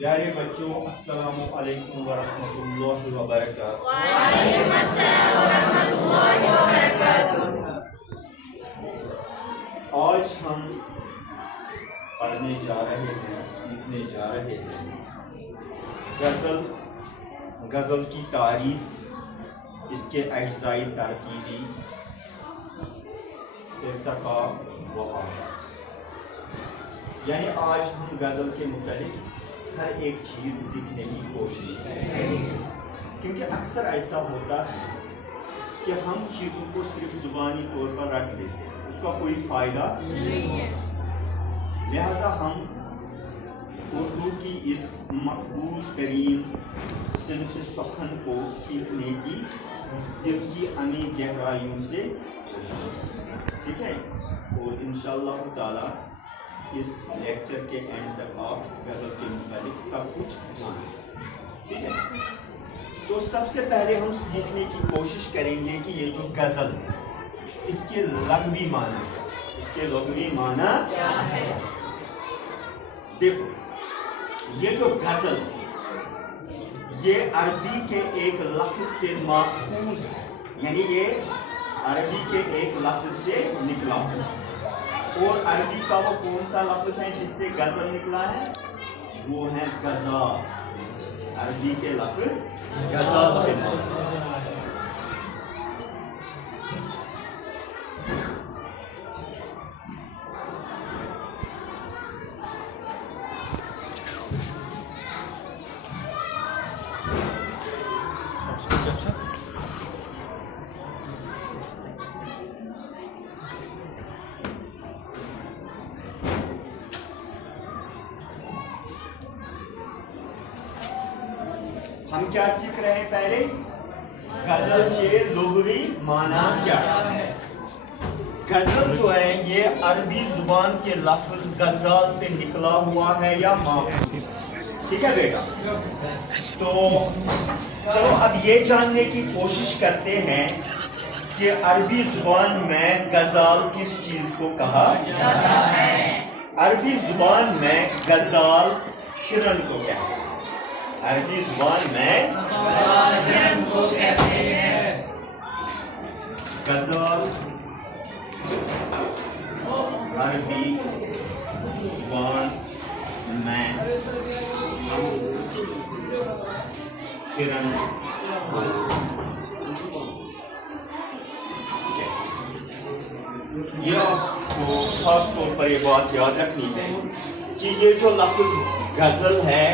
پیارے بچوں، السلام علیکم ورحمۃ اللہ وبرکاتہ۔ وعلیکم السلام ورحمۃ اللہ وبرکاتہ۔ آج ہم پڑھنے جا رہے ہیں، سیکھنے جا رہے ہیں غزل کی تعریف، اس کے اجزائی ترکیبی، ارتقاء و آغاز۔ یعنی آج ہم غزل کے متعلق ہر ایک چیز سیکھنے کی کوشش کریں گے، کیونکہ اکثر ایسا ہوتا ہے کہ ہم چیزوں کو صرف زبانی طور پر رکھ لیتے ہیں، اس کا کوئی فائدہ نہیں ہے۔ لہذا ہم اردو کی اس مقبول ترین صنف سخن کو سیکھنے کی دل کی عمیق گہرائیوں سے ٹھیک ہے، اور انشاءاللہ تعالی اس لیکچر کے اینڈ تک آپ غزل کے متعلق سب کچھ جانیں، ٹھیک ہے۔ تو سب سے پہلے ہم سیکھنے کی کوشش کریں گے کہ یہ جو غزل ہے اس کے لغوی معنی کیا ہے، اس کے لغوی معنی کیا ہے۔ دیکھو، یہ جو غزل ہے یہ عربی کے ایک لفظ سے ماخوذ ہے، یعنی یہ عربی کے ایک لفظ سے نکلا ہے، اور عربی کا وہ کون سا لفظ ہے جس سے غزل نکلا ہے؟ وہ ہے غزال۔ عربی کے لفظ غزال سے ماخوذ ہے۔ ہم کیا سیکھ رہے ہیں؟ پہلے غزل کے لغوی معنی کیا ہے۔ غزل جو ہے یہ عربی زبان کے لفظ غزال سے نکلا ہوا ہے یا ماخوذ، ٹھیک ہے بیٹا؟ تو چلو اب یہ جاننے کی کوشش کرتے ہیں کہ عربی زبان میں غزال کس چیز کو کہا جاتا ہے۔ عربی زبان میں غزال ہرن کو کہتے ہیں، عربی زبان میں ہرن کو کہتے ہیں۔ غزال عربی زبان میں ہرن یہ آپ کو خاص طور پر یہ بات یاد رکھنی ہے کہ یہ جو لفظ غزل ہے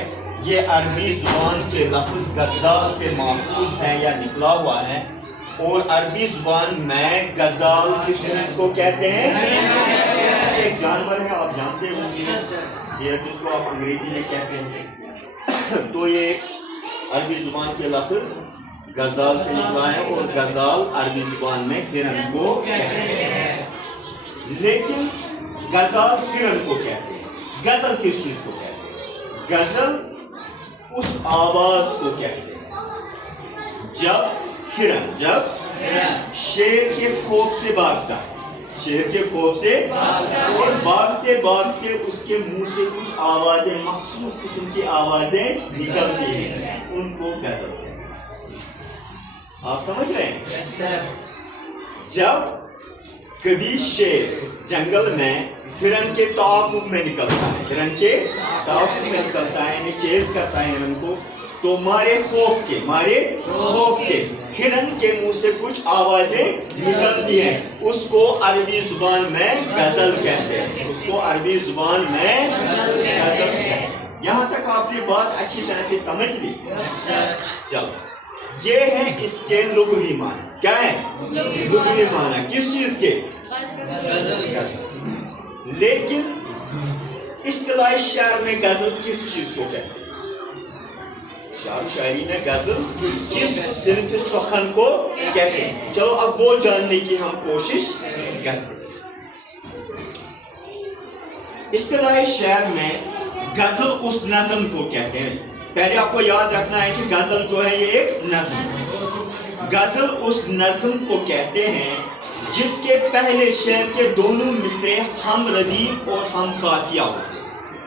یہ عربی زبان کے لفظ غزال سے ماخوذ ہے یا نکلا ہوا ہے، اور عربی زبان میں غزال کس چیز کو کہتے ہیں؟ ایک جانور ہے، آپ جانتے ہیں یہ جس کو آپ انگریزی میں کہتے ہیں۔ تو یہ عربی زبان کے لفظ غزال سے نکلا ہے، اور غزال عربی زبان میں ہرن کو کہتے ہیں۔ لیکن غزال ہرن کو کہتے ہیں، غزل کس چیز کو کہتے ہیں؟ غزل اس آواز کو کہتے ہیں جب شیر کے خوف سے بھاگتا ہے، شیر کے خوف سے اور بھاگتے بھاگتے اس کے منہ سے کچھ آوازیں، مخصوص قسم کی آوازیں نکلتی ہیں، ان کو غزل کہتے ہیں۔ آپ سمجھ رہے ہیں؟ جب کبھی شیر جنگل میں ہرن کے تعاقب میں نکلتا ہے، ہرن کے تعاقب میں نکلتا ہے، یعنی چیز کرتا ہے ہرن کو، تو مارے خوف کے ہرن کے منہ سے کچھ آوازیں نکلتی ہیں، اس کو عربی زبان میں غزل کہتے ہیں، اس کو عربی زبان میں غزل کہتے ہیں۔ یہاں تک آپ نے بات اچھی طرح سے سمجھ لی؟ چلو، یہ ہے اس کے لغوی معنی۔ کیا ہے لغوی معنی کس چیز کے؟ لیکن اصطلاح شعر میں غزل کس چیز کو کہتے ہیں؟ شعر و شاعری میں غزل کس صنف سخن کو کہتے ہیں؟ چلو اب وہ جاننے کی ہم کوشش کرتے ہیں۔ اصطلاح شعر میں غزل اس نظم کو کہتے ہیں۔ پہلے آپ کو یاد رکھنا ہے کہ غزل جو ہے یہ ایک نظم ہے۔ غزل اس نظم کو کہتے ہیں جس کے پہلے شعر کے دونوں مصرے ہم ردیف اور ہم قافیہ ہوتے ہیں،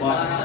12,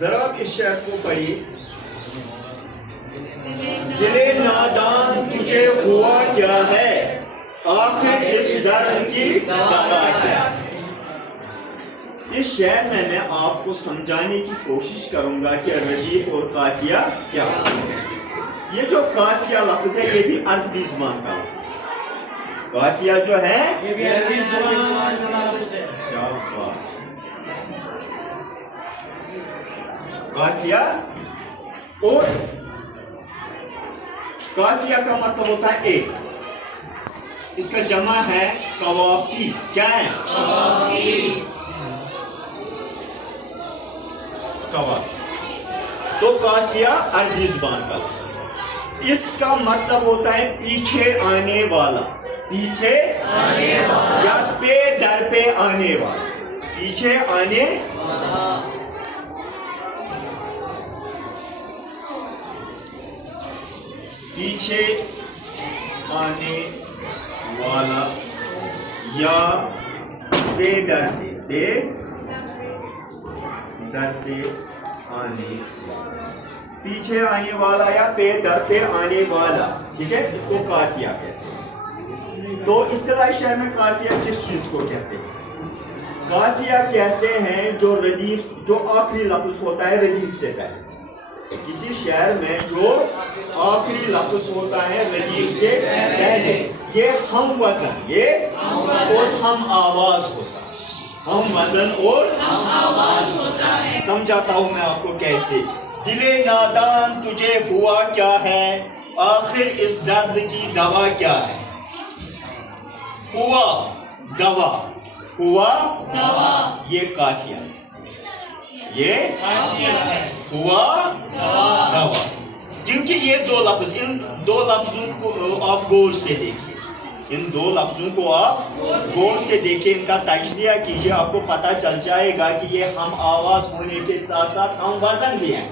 ذرا آپ اس شعر کو پڑھیے. دل نادان تجھے ہوا کیا ہے, آخر اس درد کی دوا کیا ہے. اس شعر میں آپ کو سمجھانے کی کوشش کروں گا کہ ردیف اور قافیہ کیا ہے. یہ جو قافیہ لفظ ہے یہ بھی عربی زبان کا لفظ ہے. قافیہ جو ہے یہ بھی عربی زبان کا لفظ ہے. شاباش. قافیہ اور قافیہ کا مطلب ہوتا ہے ایک, اس کا جمع ہے قوافی. کیا ہے؟ قوافی. تو قافیہ عربی زبان کا لفظ ہے. اس کا مطلب ہوتا ہے پیچھے آنے والا, پیچھے یا پے در پہ آنے والا, پیچھے آنے پیچھے آنے والا یا پے در پہ آنے, پیچھے آنے والا یا پے در پہ آنے والا. ٹھیک ہے, اس کو قافیہ کہتے ہیں. تو اصطلاح شعر میں قافیہ کس چیز کو کہتے ہیں؟ قافیہ کہتے ہیں جو ردیف, جو آخری لفظ ہوتا ہے ردیف سے پہلے. کسی شعر میں جو آخری لفظ ہوتا ہے ردیف سے پہلے, یہ ہم وزن, یہ اور ہم آواز ہوتا ہے. ہم وزن اور ہم آواز ہوتا ہے. سمجھاتا ہوں میں آپ کو کیسے. دل نادان تجھے ہوا کیا ہے, آخر اس درد کی دوا کیا ہے. ہوا دوا, ہوا یہ قافیہ, یہ ہوا دوا. کیونکہ یہ دو لفظ, ان دو لفظوں کو آپ غور سے دیکھیے, ان دو لفظوں کو آپ غور سے دیکھیں, ان کا تجزیہ کیجیے, آپ کو پتہ چل جائے گا کہ یہ ہم آواز ہونے کے ساتھ ساتھ ہم وزن بھی ہیں.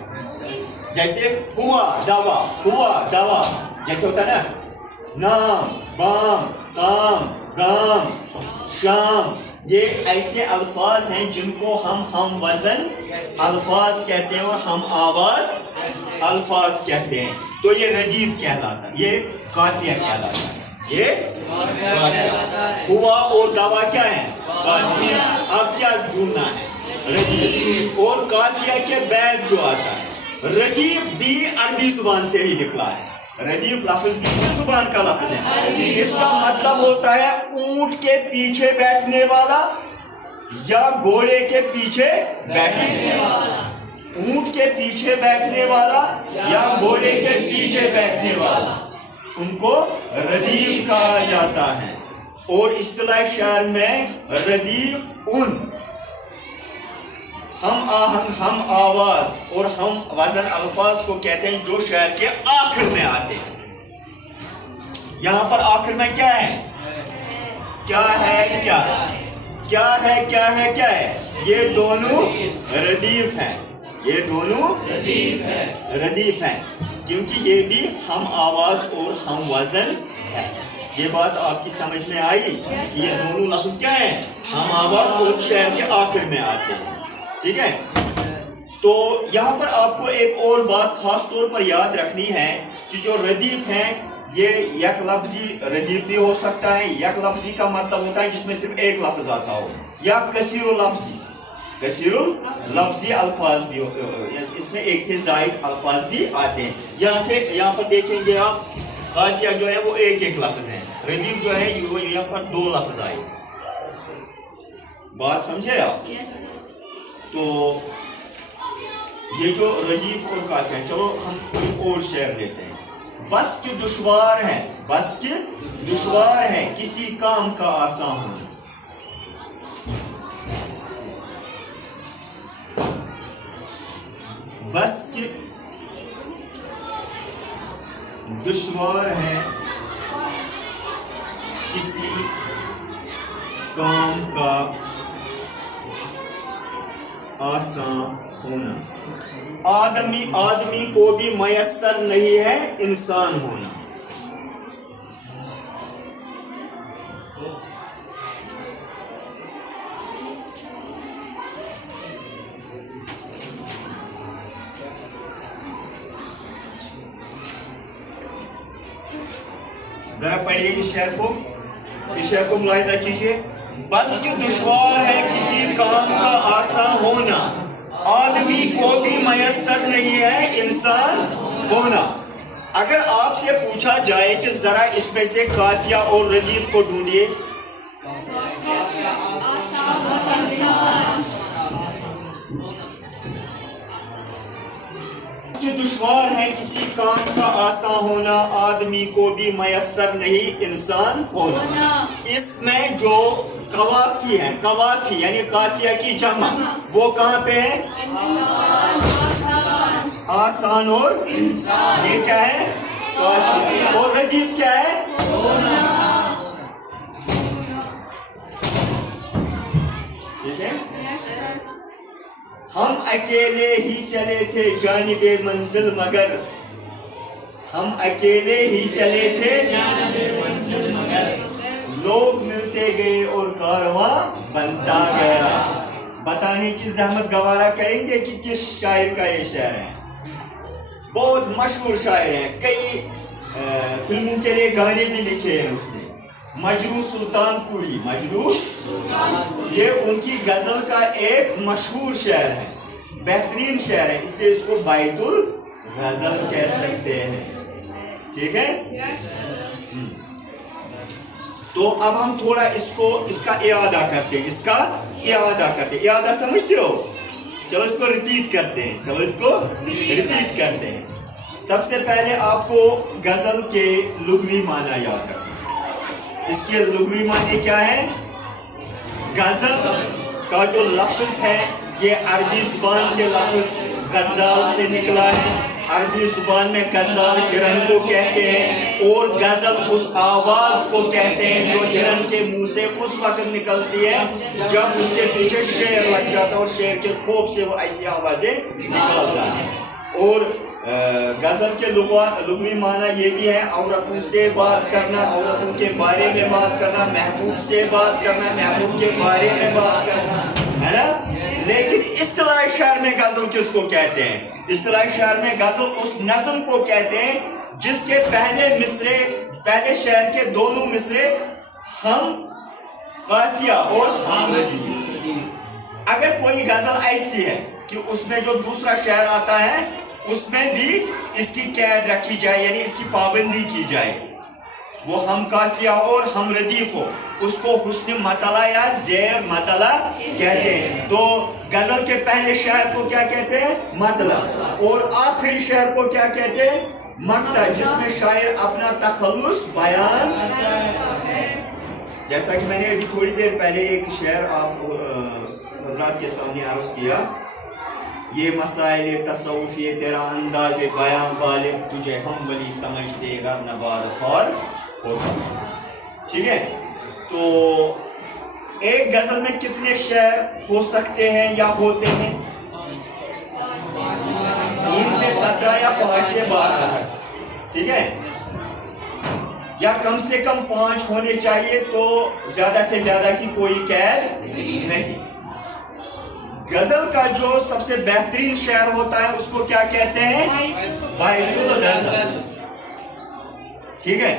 جیسے ہوا دوا جیسے ہوتا ہے نا, نام بام قام گام شام, یہ ایسے الفاظ ہیں جن کو ہم وزن الفاظ کہتے ہیں اور ہم آواز الفاظ کہتے ہیں. تو یہ ردیف کہلاتا ہے, یہ قافیہ کہلاتا ہے. یہ قافیہ. ہوا اور دوا کیا ہے؟ قافیہ. اب کیا ڈھونڈنا ہے؟ ردیف. اور قافیہ کے بعد جو آتا ہے ردیف بھی عربی زبان سے ہی نکلا ہے. ردیف لفظ بھی کس زبان کا لفظ ہے؟ اس کا مطلب ہوتا ہے اونٹ کے پیچھے بیٹھنے والا یا گھوڑے کے پیچھے بیٹھنے والا. اونٹ کے پیچھے بیٹھنے والا یا گھوڑے کے پیچھے بیٹھنے والا, ان کو ردیف کہا جاتا ہے. اور اصطلاح شعر میں ردیف ان ہم آہنگ, ہم آواز اور ہم وزن الفاظ کو کہتے ہیں جو شعر کے آخر میں آتے ہیں. یہاں پر آخر میں کیا ہے, کیا ہے, کیا ہے, یہ دونوں ردیف ہیں, یہ دونوں ردیف ہیں, کیونکہ یہ بھی ہم آواز اور ہم وزن ہے. یہ بات آپ کی سمجھ میں آئی؟ یہ دونوں لفظ کیا ہیں, ہم آواز اور شعر کے آخر میں آتے ہیں. ٹھیک ہے. تو یہاں پر آپ کو ایک اور بات خاص طور پر یاد رکھنی ہے کہ جو ردیف ہیں یہ یک لفظی ردیف بھی ہو سکتا ہے. یک لفظی کا مطلب ہوتا ہے جس میں صرف ایک لفظ آتا ہو, یا کثیر لفظی الفاظ بھی ہوتے ہو, اس میں ایک سے زائد الفاظ بھی آتے ہیں. یہاں پر دیکھیں گے آپ, قافیہ جو ہے وہ ایک لفظ ہے, ردیف جو ہے یہاں پر دو لفظ آئے. بات سمجھے آپ؟ تو یہ جو ردیف اور قافیہ, چلو ہم کوئی اور شعر لیتے ہیں. بس کہ دشوار ہے کسی کام کا آسان ہونا. بس کہ دشوار ہے کسی کام کا آسان ہونا. آدمی کو بھی میسر نہیں ہے انسان ہونا. ذرا پڑھیے اس شعر کو ملاحظہ کیجیے. بس کہ دشوار ہے کسی کام کا آسان ہونا، آدمی کو بھی میسر نہیں ہے انسان ہونا. اگر آپ سے پوچھا جائے کہ ذرا اس میں سے قافیہ اور ردیف کو ڈھونڈیے، کہ دشوار ہے کسی کام کا آسان ہونا، آدمی کو بھی میسر نہیں انسان ہونا. اس میں جو قوافی ہیں، قوافی یعنی قافیہ کی جمع، وہ کہاں پہ ہے؟ آسان اور انسان. یہ کیا ہے؟ قافیہ. اور ردیف کیا ہے؟ ٹھیک ہے. ہم اکیلے ہی چلے تھے جانب منزل مگر، ہم اکیلے ہی چلے تھے لوگ ملتے گئے اور کارواں بنتا گیا. بتانے کی زحمت گوارا کریں گے کہ کس شاعر کا یہ شعر ہے. بہت مشہور شاعر ہے، کئی فلموں کے لیے گانے بھی لکھے ہیں اس نے. مجروح سلطان پوری، مجروح یہ ان کی غزل کا ایک مشہور شعر ہے، بہترین شعر ہے، اس لیے اس کو بیت الغزل کہہ سکتے ہیں. ٹھیک ہے. تو اب ہم تھوڑا اس کا اعادہ کرتے ہیں. اعادہ سمجھتے ہو؟ چلو اس کو ریپیٹ کرتے ہیں. سب سے پہلے آپ کو غزل کے لغوی معنی یاد رکھیں. اس کے لغوی معنی کیا ہے؟ غزل کا جو لفظ ہے یہ عربی زبان کے لفظ غزال سے نکلا ہے. عربی زبان میں غزال گرن کو کہتے ہیں، اور غزل اس آواز کو کہتے ہیں جو گرن کے منہ سے اس وقت نکلتی ہے جب اس کے پیچھے شعر لگ جاتا ہے اور شعر کے خوف سے وہ ایسی آوازیں نکالتا ہے. اور غزل کے لغوی معنی یہ بھی ہے عورتوں سے بات کرنا، عورتوں کے بارے میں بات کرنا، محبوب سے بات کرنا، محبوب کے بارے میں بات کرنا، ہے نا. لیکن اصطلاح شعر میں غزل کس کو کہتے ہیں؟ اصطلاح شعر میں غزل اس نظم کو کہتے ہیں جس کے پہلے شعر کے دونوں مصرے ہم قافیہ اور ہم ردیف. اگر کوئی غزل ایسی ہے کہ اس میں جو دوسرا شعر آتا ہے اس میں بھی اس کی قید رکھی جائے، یعنی اس کی پابندی کی جائے، وہ ہم قافیہ اور ہم ردیف ہو، اس کو حسن مطلع یا زیر مطلع کہتے ہیں. تو غزل کے پہلے شعر کو کیا کہتے ہیں؟ مطلع. اور آخری شعر کو کیا کہتے ہیں؟ مقطع، جس میں شاعر اپنا تخلص بیان. جیسا کہ میں نے ابھی تھوڑی دیر پہلے ایک شعر آپ حضرات کے سامنے عرض کیا، یہ مسائل تصوف یہ تیرا انداز بیان غالب تجھے ہم ولی سمجھتے گر نباد خار ہوتا. ٹھیک ہے. تو ایک غزل میں کتنے شعر ہو سکتے ہیں یا ہوتے ہیں؟ 3 سے 17 یا 5 سے 12. ٹھیک ہے. یا کم سے کم 5 ہونے چاہیے، تو زیادہ سے زیادہ کی کوئی قید نہیں. غزل کا جو سب سے بہترین شعر ہوتا ہے اس کو کیا کہتے ہیں؟ بیت الغزل. ٹھیک ہے.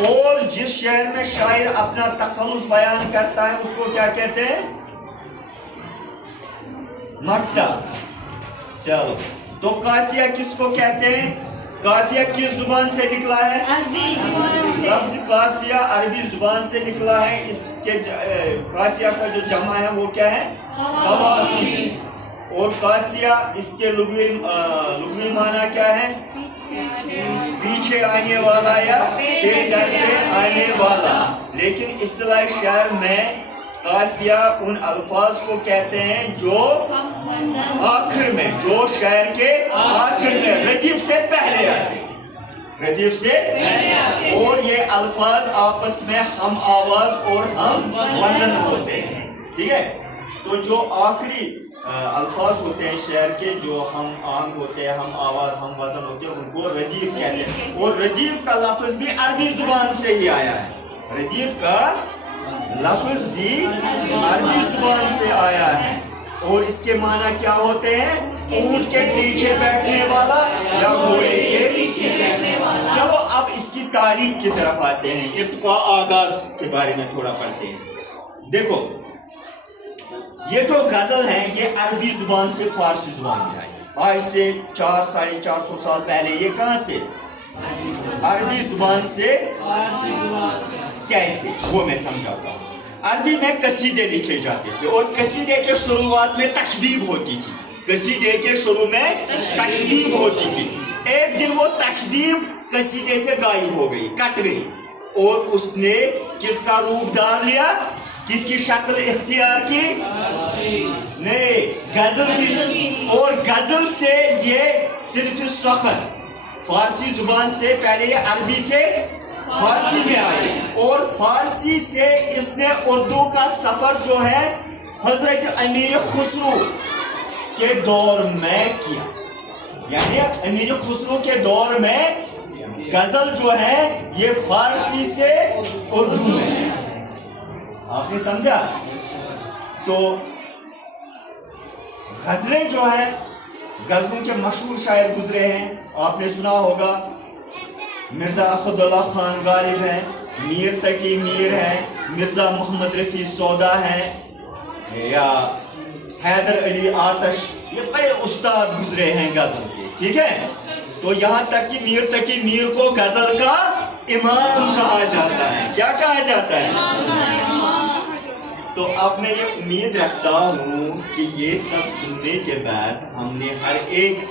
اور جس شعر میں شاعر اپنا تخلص بیان کرتا ہے اس کو کیا کہتے ہیں؟ مقطع. چلو، تو قافیہ کس کو کہتے ہیں؟ قافیہ کس زبان سے نکلا ہے؟ عربی زبان سے. لفظ قافیہ عربی زبان سے نکلا ہے. اس کے قافیہ کا جو جمع ہے وہ کیا ہے؟ قوافی. اور قافیہ اس کے لغوی معنی کیا ہے؟ پیچھے آنے والا یا پیٹ پہ آنے والا. لیکن اصطلاح شعر میں قافیہ ان الفاظ کو کہتے ہیں جو آخر میں، جو شعر کے آخر میں ردیف سے پہلے آتے ہیں. ردیف سے. اور یہ الفاظ آپس میں ہم آواز اور ہم وزن ہوتے ہیں. ٹھیک ہے. تو جو آخری الفاظ ہوتے ہیں شعر کے، جو ہم آہنگ ہوتے ہیں، ہم آواز، ہم وزن ہوتے ہیں، ان کو ردیف کہتے ہیں. اور ردیف کا لفظ بھی عربی زبان سے ہی آیا ہے. ردیف کا لفظ بھی عربی زبان سے آیا ہے. اور اس کے معنی کیا ہوتے ہیں؟ اونٹ کے پیچھے بیٹھنے والا یا گھوڑے کے پیچھے بیٹھنے والا. چلو اب اس کی تاریخ کی طرف آتے ہیں، ارتقاء آغاز کے بارے میں تھوڑا پڑھتے ہیں. دیکھو یہ جو غزل ہے یہ عربی زبان سے فارسی زبان میں آئی. آج سے 400-450 سال پہلے یہ کہاں سے؟ عربی زبان سے. فارسی زبان. کیسے وہ میں سمجھاتا ہوں. عربی میں قصیدے لکھے جاتے تھے اور قصیدے کے شروعات میں تشبیب ہوتی تھی. قصیدے کے شروع میں تشبیب ہوتی تھی. ایک دن وہ تشبیب قصیدے سے غائب ہو گئی، کٹ گئی، اور اس نے کس کا روپ دار لیا؟ کس کی شکل اختیار کی؟ نہیں، غزل کی. اور غزل سے یہ صرف سخن فارسی زبان سے پہلے یہ عربی سے فارسی میں آئی، اور فارسی سے اس نے اردو کا سفر جو ہے حضرت امیر خسرو کے دور میں کیا. یعنی امیر خسرو کے دور میں غزل جو ہے یہ فارسی سے اردو میں. آپ نے سمجھا؟ تو غزلیں جو ہیں، غزلوں کے مشہور شاعر گزرے ہیں، آپ نے سنا ہوگا مرزا اسد اللہ خان غالب ہیں، میر تقی میر ہیں، مرزا محمد رفیع سودا ہیں، یا حیدر علی آتش. یہ بڑے استاد گزرے ہیں غزل کے. ٹھیک ہے، تو یہاں تک کہ میر تقی میر کو غزل کا امام کہا جاتا ہے. کیا کہا جاتا ہے؟ تو اب میں یہ امید رکھتا ہوں کہ یہ سب سننے کے بعد ہم نے ہر ایک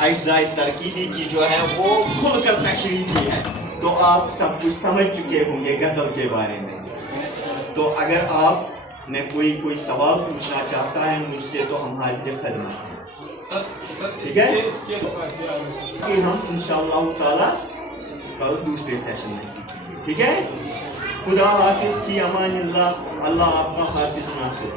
اجزاء ترکیبی کی جو ہے وہ کھل کر تشریح کی ہے، تو آپ سب کچھ سمجھ چکے ہوں گے غزل کے بارے میں. تو اگر آپ میں کوئی سوال پوچھنا چاہتا ہے مجھ سے تو ہم حاضر خدمت ہیں. ٹھیک ہے کہ ہم انشاءاللہ تعالی کل دوسرے سیشن میں سیکھیں گے. ٹھیک ہے، خدا حافظ، فی امان اللہ. اللہ آپ کا حافظ ناصر.